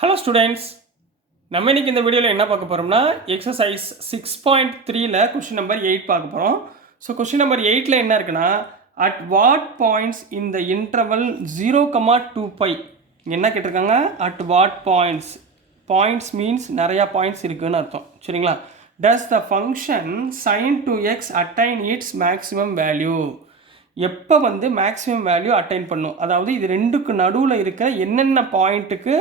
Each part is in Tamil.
ஹலோ ஸ்டூடெண்ட்ஸ், நம்ம இன்னைக்கு இந்த வீடியோவில் என்ன பார்க்க போகிறோம்னா எக்ஸசைஸ் 6.3ல கொஷின் நம்பர் 8 பார்க்க போகிறோம். ஸோ கொஷின் நம்பர் 8ல் என்ன இருக்குன்னா, அட் வாட் பாயிண்ட்ஸ் இந்த இன்டர்வல் 0,2π என்ன கேட்டிருக்காங்க? At what points, points means நிறையா பாயிண்ட்ஸ் இருக்குதுன்னு அர்த்தம். சரிங்களா? Does the function sin 2x attain its maximum value? எப்போ வந்து மேக்ஸிமம் வேல்யூ அட்டைன் பண்ணும், அதாவது இது ரெண்டுக்கு நடுவில் இருக்கிற என்னென்ன பாயிண்ட்டுக்கு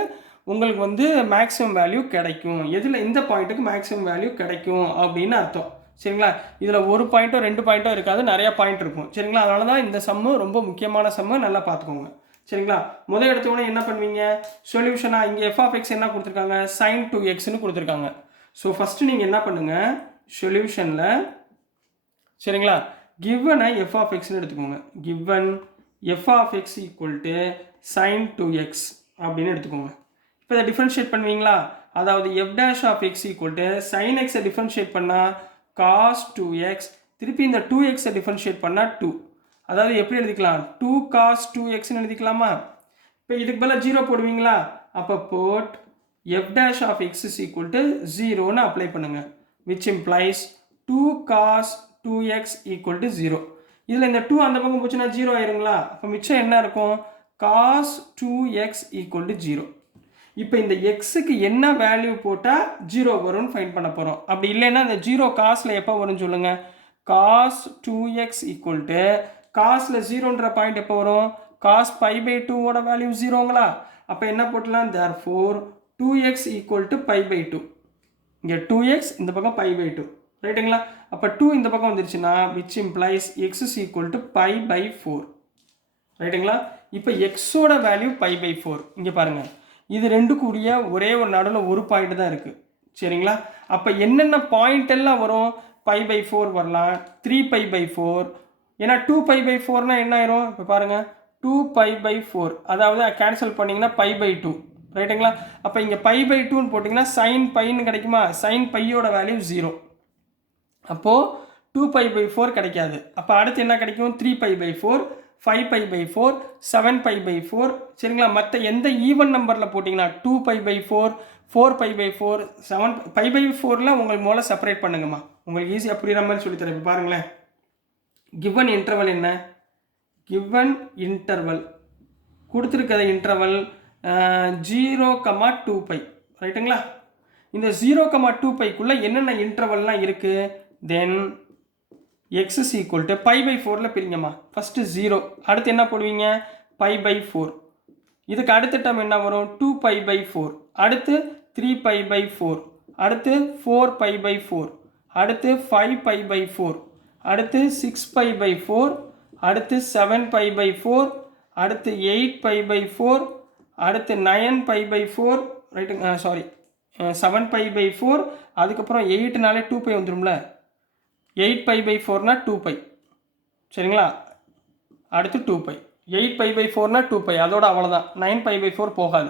உங்களுக்கு வந்து மேக்ஸிமம் வேல்யூ கிடைக்கும், எதில் இந்த பாயிண்ட்டுக்கு மேக்ஸிமம் வேல்யூ கிடைக்கும் அப்படின்னு அர்த்தம். சரிங்களா? இதில் ஒரு பாயிண்ட்டோ ரெண்டு பாயிண்ட்டோ இருக்காது, நிறையா பாயிண்ட் இருக்கும். சரிங்களா? அதனால தான் இந்த சம்மு ரொம்ப முக்கியமான சம்மு, நல்லா பார்த்துக்கோங்க. சரிங்களா? முதல் எடுத்தோடனே என்ன பண்ணுவீங்க? சொல்யூஷனாக இங்கே f(x) என்ன கொடுத்துருக்காங்க? sin 2xன்னு கொடுத்துருக்காங்க. ஸோ ஃபஸ்ட்டு நீங்கள் என்ன பண்ணுங்கள், சொல்யூஷனில் சரிங்களா கிவனை f(x)ன்னு எடுத்துக்கோங்க. கிவன் f(x) = sin 2x அப்படின்னு எடுத்துக்கோங்க. இப்போ இதை டிஃப்ரென்ஷியேட் பண்ணுவீங்களா? அதாவது f'(x) = sin x டிஃப்ரென்ஷியேட் பண்ணால் cos 2x, திருப்பி இந்த 2x டிஃப்ரென்ஷியேட் பண்ணால் 2. அதாவது எப்படி எழுதிக்கலாம்? 2 cos 2xன்னு எழுதிக்கலாமா? இப்போ இதுக்கு பதிலாக 0 போடுவீங்களா? அப்போ போட் f'(x) = 0ன்னு அப்ளை பண்ணுங்க, which implies 2 cos 2x = 0. இதில் இந்த 2 அந்த பக்கம் போச்சுன்னா 0 ஆயிருங்களா? அப்போ மிச்சம் என்ன இருக்கும்? cos 2x = 0. இப்போ இந்த எக்ஸுக்கு என்ன வேல்யூ போட்டால் 0 வரும்னு ஃபைண்ட் பண்ண போகிறோம். அப்படி இல்லைன்னா இந்த 0 காசில் எப்போ வரும்னு சொல்லுங்கள். cos 2x காசில் 0ன்ற பாயிண்ட் எப்போ வரும்? cos π/2 வேல்யூ 0ங்களா? அப்போ என்ன போட்டலாம்? therefore 2x = π/2. இங்கே 2x இந்த பக்கம் π/2, ரைட்டுங்களா? அப்போ 2 இந்த பக்கம் வந்துருச்சுன்னா which implies x = π/4, ரைட்டுங்களா? இப்போ எக்ஸோட வேல்யூ π/4. இங்கே பாருங்கள், இது ரெண்டுக்குரிய ஒரே ஒரு நடுவில் ஒரு பாயிண்ட் தான் இருக்குது. சரிங்களா? அப்போ என்னென்ன பாயிண்ட் எல்லாம் வரும்? π/4 வரலாம், 3π/4. ஏன்னா 2π/4னா என்ன ஆயிரும்? இப்போ பாருங்கள், 2π/4 அதாவது கேன்சல் பண்ணிங்கன்னா π/2, ரைட்டுங்களா? அப்போ இங்கே π/2ன்னு போட்டிங்கன்னா sin πன்னு கிடைக்குமா? sin πயோட வேல்யூ 0. அப்போது 2π/4 கிடைக்காது. அப்போ அடுத்து என்ன கிடைக்கும்? 3π/4, 5π/4, 7π/4. சரிங்களா? மற்ற எந்த ஈவன் நம்பரில் போட்டிங்கன்னா 2π/4, 4π/4, 7π/4ல் உங்களுக்கு மூல செப்பரேட் பண்ணுங்கம்மா, உங்களுக்கு ஈஸியாக புரிகிற மாதிரி சொல்லித்தரேன். இப்போ பாருங்களேன், கிவன் இன்டர்வல் என்ன? கிவன் இன்டர்வல் கொடுத்துருக்கிற இன்டர்வல் 0,2π, ரைட்டுங்களா? இந்த 0,2πக்குள்ளே என்னென்ன இன்டர்வல்லாம் இருக்குது? தென் x = π/4ல் பிரிங்கம்மா. ஃபஸ்ட்டு 0, அடுத்து என்ன போடுவீங்க? π/4. இதுக்கு அடுத்த டேர்ம் என்ன வரும்? 2π/4, அடுத்து 3π/4, அடுத்து 4π/4, அடுத்து 5π/4, அடுத்து 6π/4, அடுத்து 7π/4, அடுத்து 8π/4, அடுத்து 9π/4, ரைட்டுங்க? சாரி, 7π/4. அதுக்கப்புறம் 8னாலே 2π வந்துடும்ல, 8π/4னா 2π, சரிங்களா? அடுத்து 2π, 8π/4னா 2π, அதோட அவ்வளோதான், 9π/4 போகாது.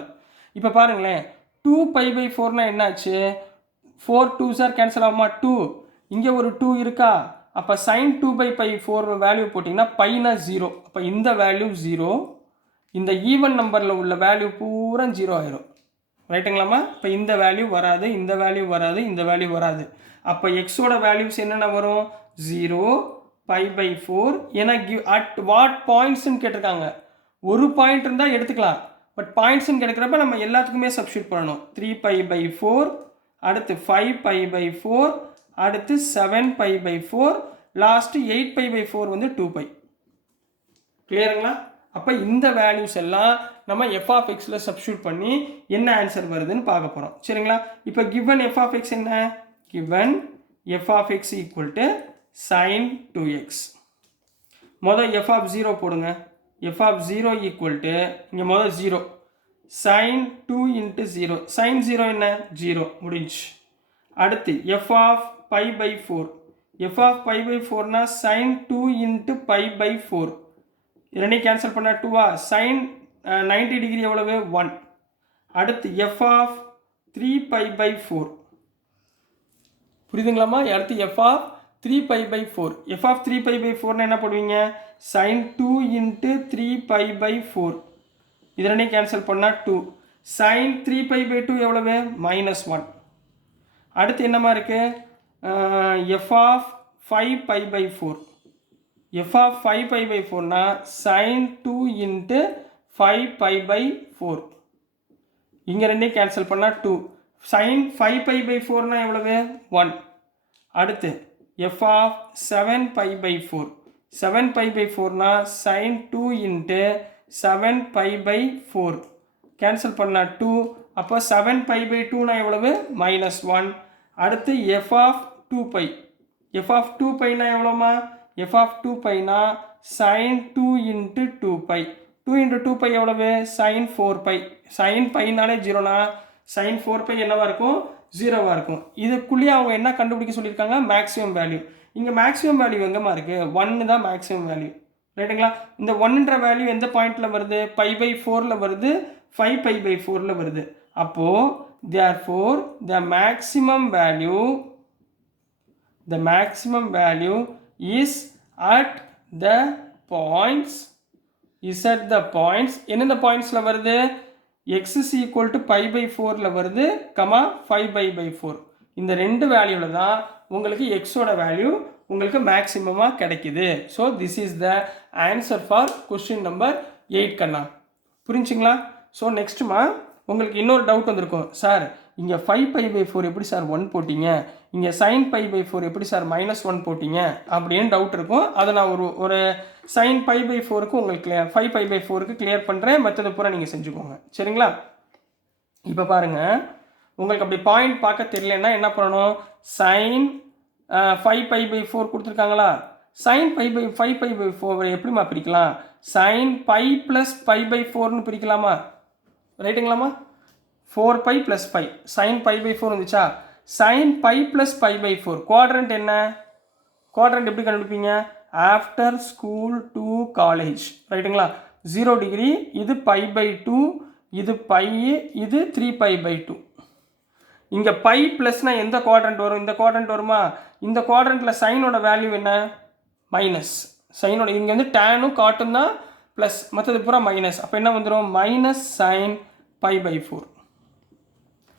இப்போ பாருங்களேன், 2π/4னா என்னாச்சு? 4 2s கேன்சல் ஆகுமா? 2, இங்கே ஒரு 2 இருக்கா? அப்போ sin 2/4 வேல்யூ போட்டிங்கன்னா பைனா 0. அப்போ இந்த வேல்யூ 0, இந்த ஈவன் நம்பரில் உள்ள வேல்யூ பூரா 0 ஆயிரும், ரைட்டுங்களாம்மா? இப்போ இந்த வேல்யூ வராது, இந்த வேல்யூ வராது, இந்த வேல்யூ வராது. அப்போ எக்ஸோட வேல்யூஸ் என்னென்ன வரும்? 0, π/4. ஏன்னா அட் வாட் பாயிண்ட்ஸ்ன்னு கேட்டிருக்காங்க. ஒரு பாயிண்ட் இருந்தால் எடுத்துக்கலாம், பட் பாயிண்ட்ஸ்ன்னு கிடைக்கிறப்ப நம்ம எல்லாத்துக்குமே சப்ஸ்டியூட் பண்ணணும். 3π/4, அடுத்து 5π/4, அடுத்து 7π/4, லாஸ்ட்டு 8π/4 வந்து 2π. கிளியருங்களா? அப்போ இந்த வேல்யூஸ் எல்லாம் நம்ம f(x)ல் சப்ஸ்டியூட் பண்ணி என்ன ஆன்சர் வருதுன்னு பார்க்க போகிறோம். சரிங்களா? இப்போ கிவன் f(x) என்ன? Given f(x) = sin 2x. முதல் f(0) போடுங்க. f(0) இங்கே முதல் 0, sin 2 × 0. sin 0 என்ன? 0, முடிஞ்சு. அடுத்து f(π/4), f(π/4னா sin 2 × π/4. இரண்டையும் கேன்சல் பண்ண 2ஆ? sin 90 டிகிரி எவ்வளவு? 1. அடுத்து f(3π/4), புரியுதுங்களாம்மா? அடுத்து f(3π/4). f(3π/4னா என்ன போடுவீங்க? sin 2 × 3π/4. இது ரெண்டையும் கேன்சல் பண்ணால் 2. sin 3π/2 எவ்வளவு -1. அடுத்து என்னமா இருக்குது f of 5π/4. f of 5π/4னா sin 2 into 5π/4. இங்கே ரெண்டையும் கேன்சல் பண்ணால் 2. sin 5π/4னா எவ்வளவு 1. அடுத்து f of 7π/4. 7π/4னா sin 2 into 7π/4. கேன்சல் பண்ணால் 2. அப்போ 7π/2னா எவ்வளவு -1. அடுத்து f of 2π. f of 2πனா எவ்வளோமா f of 2πனா sin 2 into 2π. 2 into 2π எவ்வளவு sin 4π. sin πனாலே 0னா sin 4π என்னவா இருக்கும் 0வா இருக்கும். இதுக்குள்ளேயே அவங்க என்ன கண்டுபிடிக்க சொல்லியிருக்காங்க மேக்ஸிமம் வேல்யூ. இங்கே மேக்ஸிமம் வேல்யூ எங்கேமா இருக்குது 1 தான் மேக்ஸிமம் வேல்யூ ரைட்டுங்களா. இந்த 1ன்ற வேல்யூ எந்த பாயிண்டில் வருது π/4ல் வருது 5π/4ல் வருது. அப்போது therefore the maximum value is at the points என்னென்ன பாயிண்ட்ஸில் வருது x is equal to π/4ல் வருது 5π/4. இந்த ரெண்டு வேல்யூவில் தான் உங்களுக்கு எக்ஸோட வேல்யூ உங்களுக்கு மேக்ஸிமமாக கிடைக்குது. So this is the answer for question number 8 கண்ணா. புரிஞ்சுங்களா? ஸோ நெக்ஸ்ட்டுமா உங்களுக்கு இன்னொரு டவுட் வந்திருக்கும், சார் இங்கே 5π/4 எப்படி சார் 1 போட்டிங்க, இங்கே sin π/4 எப்படி சார் -1 போட்டிங்க அப்படின்னு டவுட் இருக்கும். அதை நான் ஒரு sin π/4க்கு உங்களுக்கு 5π/4க்கு கிளியர் பண்ணுறேன். மற்றது பூரா நீங்கள் செஞ்சுக்கோங்க சரிங்களா. இப்போ பாருங்கள், உங்களுக்கு அப்படி பாயிண்ட் பார்க்க தெரியலன்னா என்ன பண்ணணும், sin 5π/4 கொடுத்துருக்காங்களா, sin 5π/4 எப்படிமா பிரிக்கலாம், sin π + π/4ன்னு பிரிக்கலாமா ரைட்டுங்களாமா. 4π + π sin π/4 வந்துச்சா, sin π + π/4 குவாட்ரண்ட் என்ன, குவாட்ரண்ட் எப்படி கண்டுபிடிப்பீங்க, ஆஃப்டர் ஸ்கூல் டு காலேஜ் ரைட்டுங்களா. 0 டிகிரி, இது π/2, இது π, இது 3π/2. இங்கே π ப்ளஸ்னா எந்த குவாட்ரண்ட் வரும், இந்த குவாட்ரண்ட் வருமா, இந்த குவாட்ரண்ட்டில் சைனோட வேல்யூ என்ன மைனஸ். சைனோட இங்கே வந்து டேனும் காட்டும் தான் ப்ளஸ், மற்றது பூரா மைனஸ். அப்போ என்ன வந்துடும் -sin π/4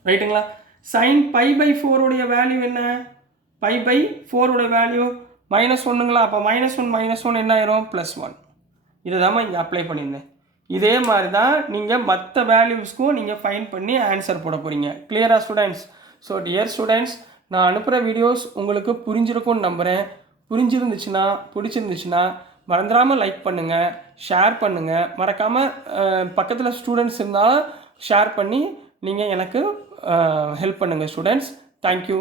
ரைட்டுங்களா. sin π/4 உடைய வேல்யூ என்ன, π/4 உடைய வேல்யூ -1ங்களா. அப்போ -1 என்ன ஆயிரும் +1. இதை தான் இங்கே அப்ளை பண்ணியிருந்தேன். இதே மாதிரி தான் நீங்கள் மற்ற வேல்யூஸ்க்கும் நீங்கள் ஃபைன் பண்ணி ஆன்சர் போட போகிறீங்க. கிளியரா ஸ்டூடெண்ட்ஸ்? ஸோ டியர் ஸ்டூடெண்ட்ஸ், நான் அனுப்புகிற வீடியோஸ் உங்களுக்கு புரிஞ்சிருக்கும்னு நம்புகிறேன். பிடிச்சிருந்துச்சுன்னா மறந்துடாமல் லைக் பண்ணுங்கள், ஷேர் பண்ணுங்கள். மறக்காமல் பக்கத்தில் ஸ்டூடெண்ட்ஸ் இருந்தாலும் ஷேர் பண்ணி நீங்கள் எனக்கு ஹெல்ப் பண்ணுங்கள் ஸ்டூடெண்ட்ஸ். தேங்க்யூ.